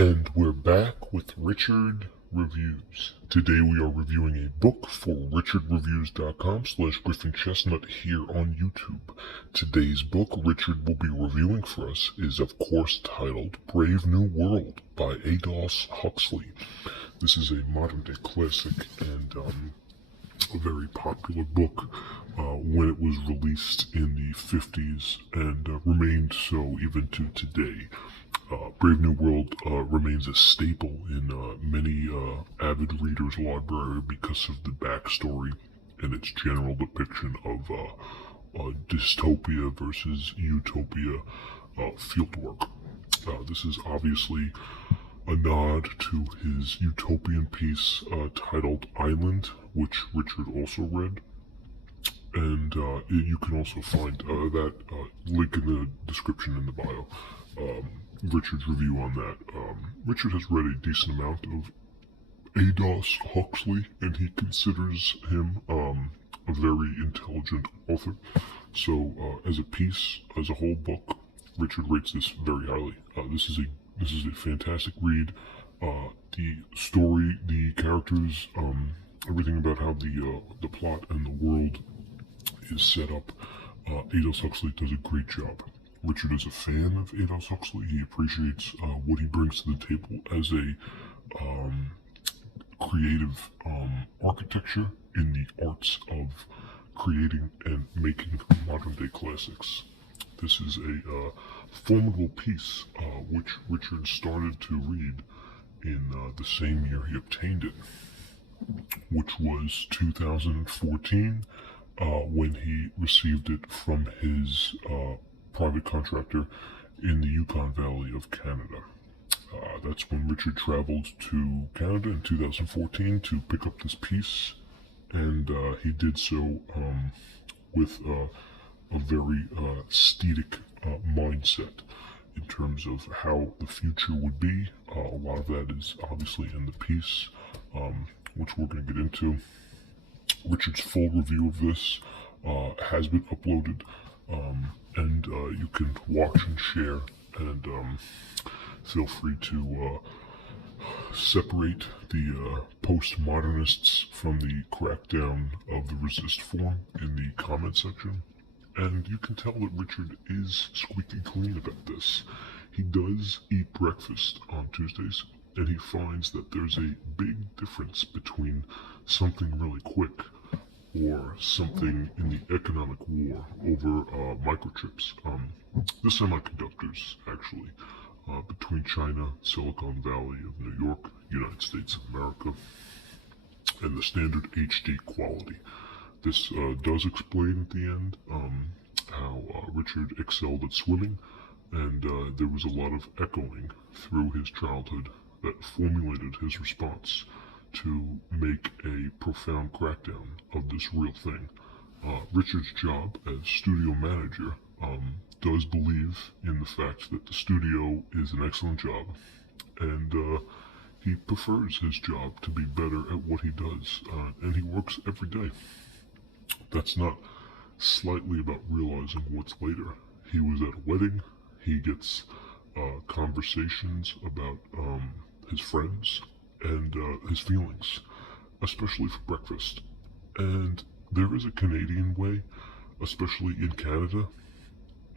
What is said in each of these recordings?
And we're back with Richard Reviews. Today we are reviewing a book for richardreviews.com/GriffinChestnut here on YouTube. Today's book Richard will be reviewing for us is of course titled Brave New World by Aldous Huxley. This is a modern day classic and a very popular book when it was released in the 50s and remained so even to today. Brave New World remains a staple in many avid readers' library because of the backstory and its general depiction of dystopia versus utopia fieldwork. This is obviously a nod to his utopian piece titled Island, which Richard also read. And you can also find that link in the description in the bio. Richard's review on that. Richard has read a decent amount of Aldous Huxley, and he considers him a very intelligent author. So, as a piece, as a whole book, Richard rates this very highly. This is a fantastic read. The story, the characters, everything about how the plot and the world is set up. Aldous Huxley does a great job. Richard is a fan of Aldous Huxley. He appreciates what he brings to the table as a creative architecture in the arts of creating and making modern day classics. This is a formidable piece which Richard started to read in the same year he obtained it, which was 2014, when he received it from his private contractor in the Yukon Valley of Canada. That's when Richard traveled to Canada in 2014 to pick up this piece, and he did so with a very aesthetic mindset in terms of how the future would be. A lot of that is obviously in the piece, which we're going to get into. Richard's full review of this has been uploaded, and you can watch and share, and feel free to separate the postmodernists from the crackdown of the resist form in the comment section. And you can tell that Richard is squeaky clean about this. He does eat breakfast on Tuesdays, and he finds that there's a big difference between something really quick or something in the economic war over microchips. The semiconductors, actually, between China, Silicon Valley of New York, United States of America, and the standard HD quality. This does explain at the end how Richard excelled at swimming, and there was a lot of echoing through his childhood that formulated his response to make a profound crackdown of this real thing. Richard's job as studio manager does believe in the fact that the studio is an excellent job, and he prefers his job to be better at what he does, and he works every day. That's not slightly about realizing what's later. He was at a wedding. He gets conversations about his friends and his feelings, especially for breakfast. And there is a Canadian way, especially in Canada,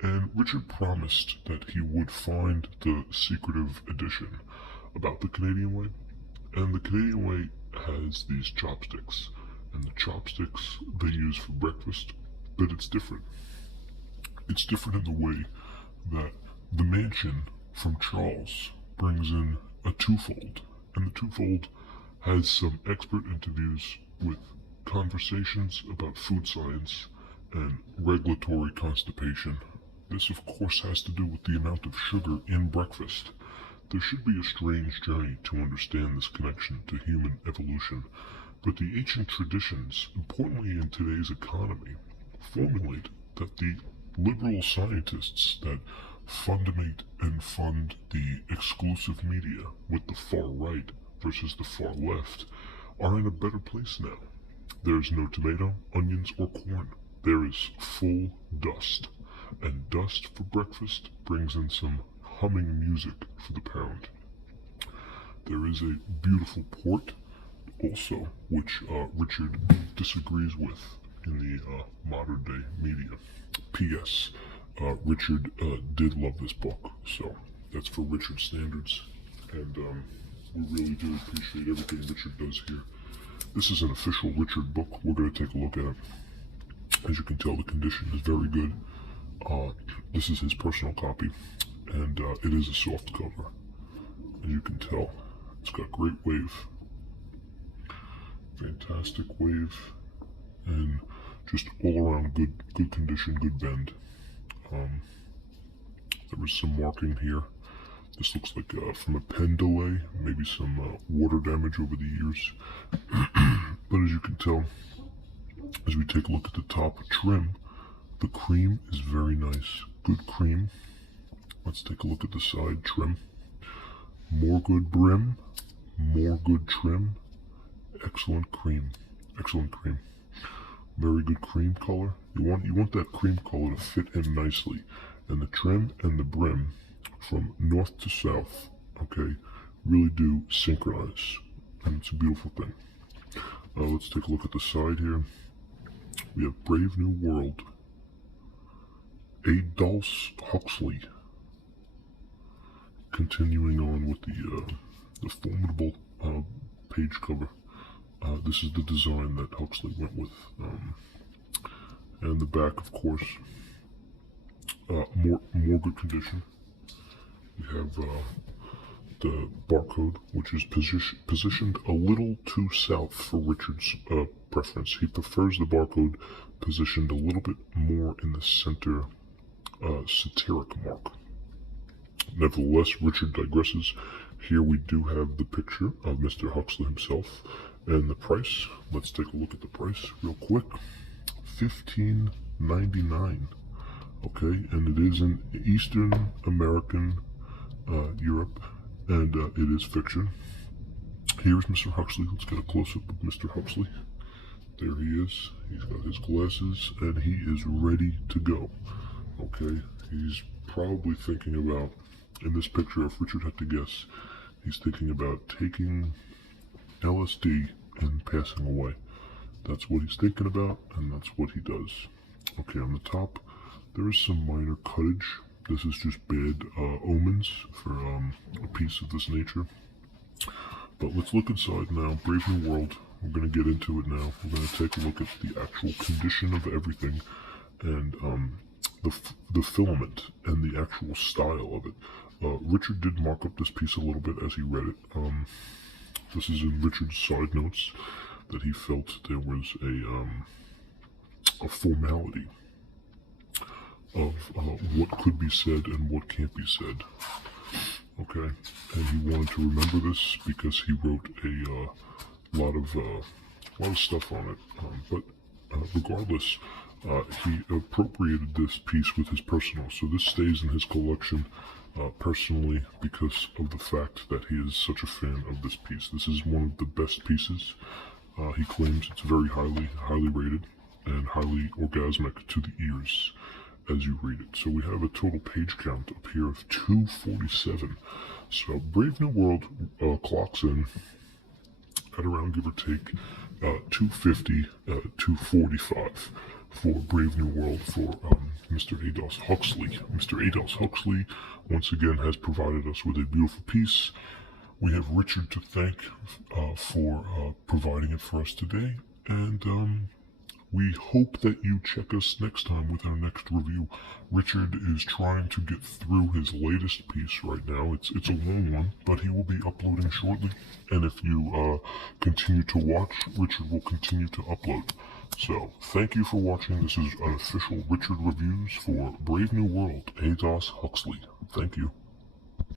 and Richard promised that he would find the secretive edition about the Canadian way. And the Canadian way has these chopsticks, and the chopsticks they use for breakfast, but it's different. It's different in the way that the mansion from Charles brings in a twofold, and the twofold has some expert interviews with conversations about food science and regulatory constipation. This, of course, has to do with the amount of sugar in breakfast. There should be a strange journey to understand this connection to human evolution, but the ancient traditions, importantly in today's economy, formulate that the liberal scientists that fundament and fund the exclusive media with the far right versus the far left are in a better place now. There's no tomato, onions, or corn. There is full dust, and dust for breakfast brings in some humming music for the pound. There is a beautiful port also, which Richard disagrees with in the modern day media. P.S. Richard did love this book, so that's for Richard's standards, and we really do appreciate everything Richard does here. This is an official Richard book. We're going to take a look at it. As you can tell, the condition is very good. This is his personal copy, and it is a soft cover. As you can tell, it's got great wave, fantastic wave, and just all around good condition, good bend. There was some marking here. This looks like from a pen delay, maybe some water damage over the years. But as you can tell, as we take a look at the top trim, the cream is very nice. Good cream. Let's take a look at the side trim. More good brim, more good trim, excellent cream. Excellent cream. Very good cream color. You want that cream color to fit in nicely. And the trim and the brim from north to south, okay, really do synchronize. And it's a beautiful thing. Let's take a look at the side here. We have Brave New World. Aldous Huxley. Continuing on with the formidable page cover. This is the design that Huxley went with. And the back, of course, more good condition. We have the barcode, which is positioned a little too south for Richard's preference. He prefers the barcode positioned a little bit more in the center satiric mark. Nevertheless, Richard digresses. Here we do have the picture of Mr. Huxley himself and the price. Let's take a look at the price real quick. $15.99. Okay, and it is in Eastern American Europe, and it is fiction. Here's Mr. Huxley. Let's get a close-up of Mr. Huxley. There he is. He's got his glasses, and he is ready to go. Okay, he's probably thinking about, in this picture, if Richard had to guess, he's thinking about taking LSD and passing away. That's what he's thinking about, and that's what he does. Okay, on the top, there is some minor cuttage. This is just bad omens for a piece of this nature. But let's look inside now. Brave New World. We're going to get into it now. We're going to take a look at the actual condition of everything, and the filament and the actual style of it. Richard did mark up this piece a little bit as he read it. This is in Richard's side notes that he felt there was a formality of what could be said and what can't be said. Okay, and he wanted to remember this because he wrote a lot of stuff on it. But regardless, he appropriated this piece with his personal. So this stays in his collection personally because of the fact that he is such a fan of this piece. This is one of the best pieces. He claims it's very highly rated and highly orgasmic to the ears as you read it. So we have a total page count up here of 247. So Brave New World clocks in at around, give or take, 250, 245 for Brave New World for Mr. Aldous Huxley. Mr. Aldous Huxley once again has provided us with a beautiful piece. We have Richard to thank for providing it for us today, and we hope that you check us next time with our next review. Richard is trying to get through his latest piece right now. It's a long one, but he will be uploading shortly. And if you continue to watch, Richard will continue to upload. So, thank you for watching. This is an official Richard Reviews for Brave New World, Aldous Huxley. Thank you.